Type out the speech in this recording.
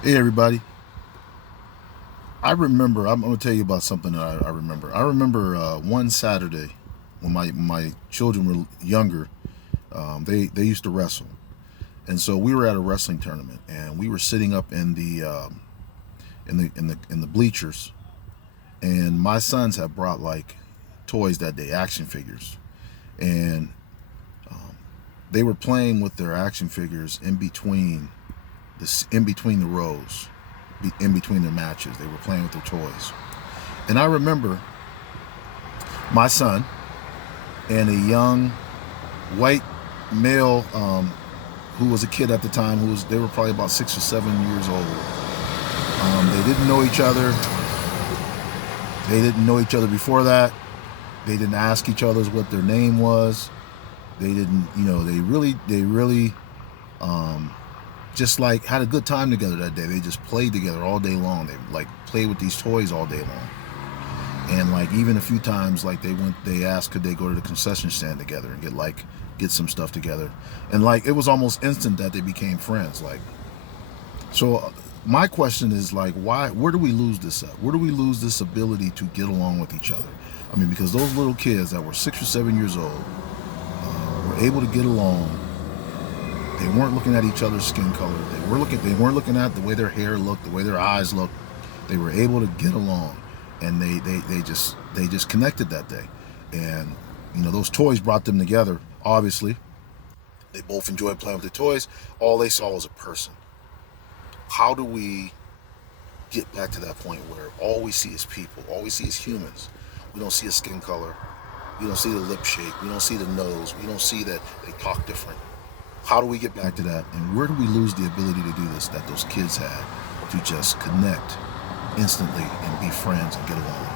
Hey everybody. I'm going to tell you about something that I remember. I remember one Saturday when my children were younger. They used to wrestle, and so we were at a wrestling tournament, and we were sitting up in the bleachers, and my sons had brought like toys that day, action figures, and they were playing with their action figures in between the rows, in between their matches. They were playing with their toys. And I remember my son and a young white male who was a kid at the time, they were probably about 6 or 7 years old. They didn't know each other. They didn't know each other before that. They didn't ask each other what their name was. They didn't, they really just like had a good time together that day. They just played together all day long. They like played with these toys all day long. And like even a few times, like they asked could they go to the concession stand together and get some stuff together. And like it was almost instant that they became friends. Like so, my question is like, why? Where do we lose this at? Where do we lose this ability to get along with each other? I mean, because those little kids that were 6 or 7 years old were able to get along. They weren't looking at each other's skin color. They weren't looking at the way their hair looked, the way their eyes looked. They were able to get along, and they just connected that day. And those toys brought them together. Obviously, they both enjoyed playing with the toys. All they saw was a person. How do we get back to that point where all we see is people, all we see is humans? We don't see a skin color. We don't see the lip shape. We don't see the nose. We don't see that they talk different. How do we get back to that? And where do we lose the ability to do this that those kids had to just connect instantly and be friends and get along?